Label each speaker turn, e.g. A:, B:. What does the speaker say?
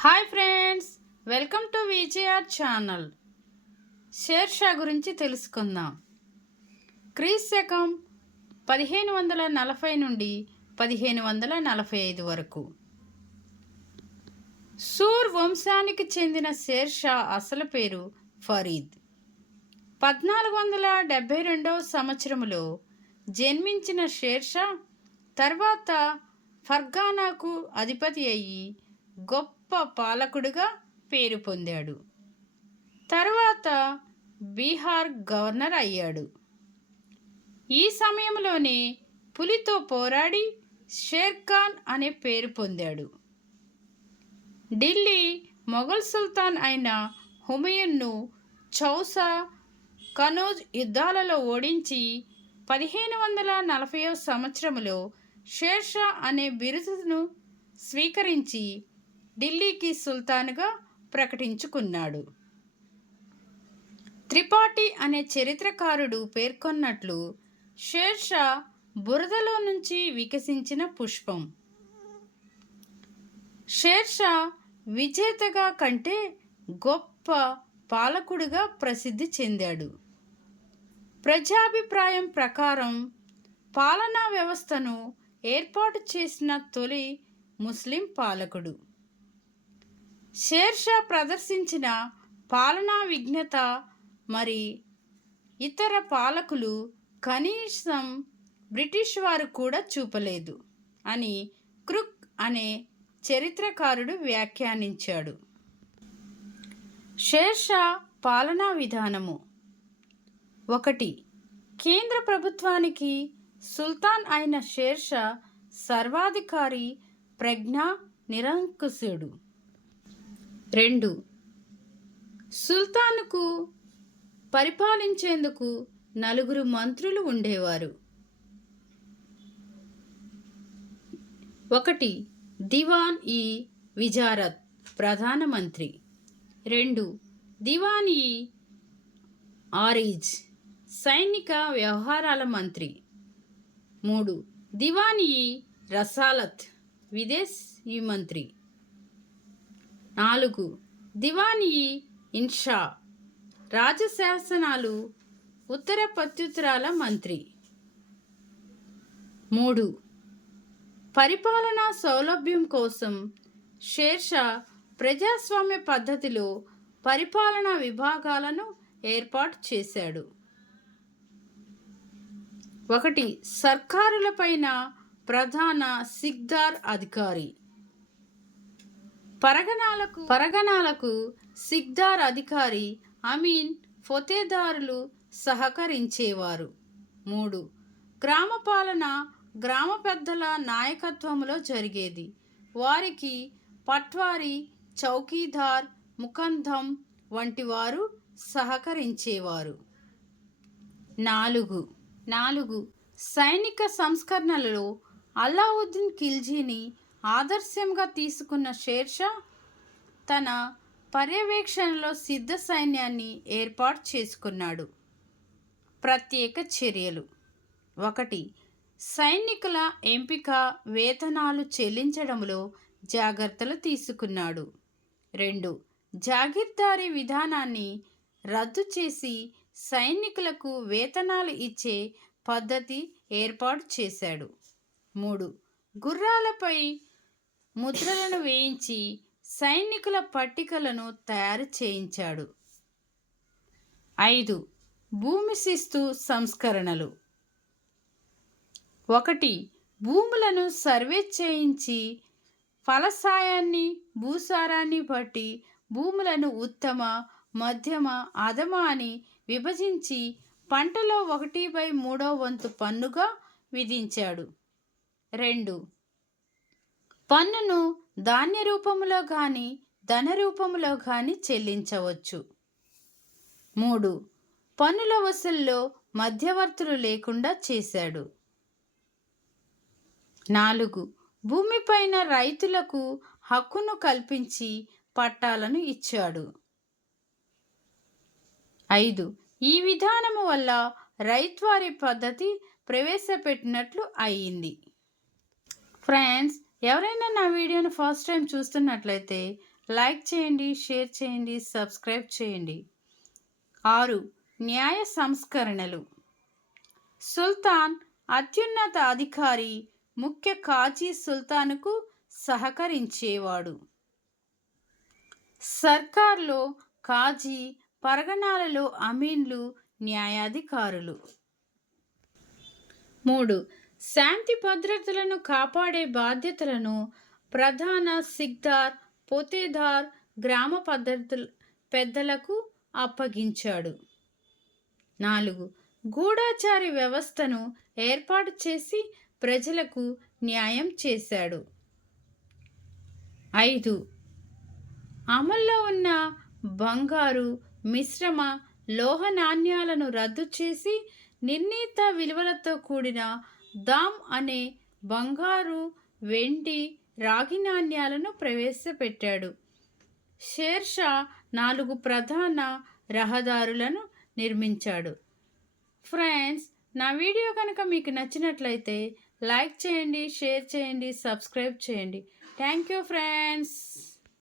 A: Hi friends welcome to VJR channel. Sher Shah గురించి తెలుసుకుందాం. క్రీస్ శకం పదిహేను వందల నలభై నుండి పదిహేను వందల నలభై ఐదు వరకు. సూర్ వంశానికి చెందిన షేర్ షా అసలు పేరు ఫరీద్. పద్నాలుగు వందల డెబ్భై రెండవ సంవత్సరములో జన్మించిన షేర్షా తర్వాత ఫర్గానాకు అధిపతి అయ్యి గొప్ప పాలకుడిగా పేరు పొందాడు. తర్వాత బీహార్ గవర్నర్ అయ్యాడు. ఈ సమయంలోనే పులితో పోరాడి షేర్ ఖాన్ అనే పేరు పొందాడు. ఢిల్లీ మొఘల్ సుల్తాన్ అయిన హుమయూన్ను చౌసా కనోజ్ యుద్ధాలలో ఓడించి పదిహేను వందల నలభై సంవత్సరంలో షేర్షా అనే బిరుదును స్వీకరించి ఢిల్లీకి సుల్తాన్గా ప్రకటించుకున్నాడు. త్రిపాఠి అనే చరిత్రకారుడు పేర్కొన్నట్లు షేర్షా బురదలో నుంచి వికసించిన పుష్పం. షేర్షా విజేతగా కంటే గొప్ప పాలకుడిగా ప్రసిద్ధి చెందాడు. ప్రజాభిప్రాయం ప్రకారం పాలనా వ్యవస్థను ఏర్పాటు చేసిన తొలి ముస్లిం పాలకుడు. షేర్షా ప్రదర్శించిన పాలనా విఘ్నత మరి ఇతర పాలకులు కనీసం బ్రిటిష్ వారు కూడా చూపలేదు అని క్రుక్ అనే చరిత్రకారుడు వ్యాఖ్యానించాడు. షేర్షా పాలనా విధానము. ఒకటి కేంద్ర ప్రభుత్వానికి సుల్తాన్ అయిన షేర్షా సర్వాధికారి ప్రజ్ఞ నిరంకుశుడు. రెండు. సుల్తాన్కు పరిపాలించేందుకు నలుగురు మంత్రులు ఉండేవారు. ఒకటి. దివాన్ ఈ విజారత్ ప్రధానమంత్రి రెండు. దివాన్ ఈ ఆరిజ్ సైనిక వ్యవహారాల మంత్రి. మూడు. దివాన్ ఈ రసాలత్ విదేశ్ ఈ మంత్రి. నాలుగు. దివానీ ఈ ఇన్షా. రాజశాసనాలు ఉత్తర ప్రత్యుత్తరాల మంత్రి. మూడు. పరిపాలనా సౌలభ్యం కోసం షేర్షా ప్రజాస్వామ్య పద్ధతిలో పరిపాలనా విభాగాలను ఏర్పాటు చేశాడు. ఒకటి. సర్కారులపైన ప్రధాన సిగ్దార్ అధికారి. పరగణాలకు పరగణాలకు సిగ్దార్ అధికారి అమీన్ ఫొతేదారులు సహకరించేవారు. మూడు. గ్రామ పాలన గ్రామ పెద్దల నాయకత్వంలో జరిగేది. వారికి పట్వారి చౌకీదార్ ముకందం వంటి వారు సహకరించేవారు. నాలుగు. నాలుగు. సైనిక సంస్కరణలలో అల్లావుద్దీన్ ఖిల్జీని ఆదర్శంగా తీసుకున్న షేర్షా తన పర్యవేక్షణలో సిద్ధ సైన్యాన్ని ఏర్పాటు చేసుకున్నాడు. ప్రత్యేక చర్యలు. ఒకటి సైనికుల ఎంపిక వేతనాలు చెల్లించడంలో జాగ్రత్తలు తీసుకున్నాడు. రెండు జాగీర్దారీ విధానాన్ని రద్దు చేసి సైనికులకు వేతనాలు ఇచ్చే పద్ధతి ఏర్పాటు చేశాడు. మూడు గుర్రాలపై ముద్రలను వేయించి సైనికుల పట్టికలను తయారు చేయించాడు. ఐదు. భూమి శిస్తు సంస్కరణలు. ఒకటి. భూములను సర్వే చేయించి ఫలసాయాన్ని భూసారాన్ని బట్టి భూములను ఉత్తమ మధ్యమ అధమ అని విభజించి పంటలో ఒకటి బై మూడో వంతు పన్నుగా విధించాడు. రెండు. పన్నును ధాన్య రూపంలో కానీ ధన రూపంలో కానీ చెల్లించవచ్చు. మూడు. పన్నుల వసూల్లో మధ్యవర్తులు లేకుండా చేశాడు. నాలుగు. భూమిపైన రైతులకు హక్కును కల్పించి పట్టాలను ఇచ్చాడు. ఐదు. ఈ విధానము వల్ల రైత్వారి పద్ధతి ప్రవేశపెట్టినట్లు అయ్యింది ఫ్రెండ్స్ ఎవరైనా నా వీడియోని ఫస్ట్ టైం చూస్తున్నట్లయితే లైక్ చేయండి షేర్ చేయండి సబ్స్క్రైబ్ చేయండి. ఆరు న్యాయ సంస్కరణలు. సుల్తాన్ అత్యున్నత అధికారి ముఖ్య కాజీ సుల్తాన్కు సహకరించేవాడు. సర్కార్లో కాజీ పరగణాలలో అమీన్లు న్యాయాధికారులు. మూడు శాంతి భద్రతలను కాపాడే బాధ్యతలను ప్రధాన సిగ్దార్ పోతేదార్ గ్రామ పద్ధతుల పెద్దలకు అప్పగించాడు. నాలుగు గూఢాచారి వ్యవస్థను ఏర్పాటు చేసి ప్రజలకు న్యాయం చేశాడు. ఐదు అమల్లో ఉన్న బంగారు మిశ్రమ లోహ నాణ్యాలను రద్దు చేసి నిర్ణీత విలువలతో కూడిన దామ్ అనే బంగారు వెండి రాగి నాణ్యాలను ప్రవేశపెట్టాడు. షేర్షా నాలుగు ప్రధాన రహదారులను నిర్మించాడు. ఫ్రెండ్స్ నా వీడియో కనుక మీకు నచ్చినట్లయితే లైక్ చేయండి షేర్ చేయండి సబ్స్క్రైబ్ చేయండి. Thank you friends.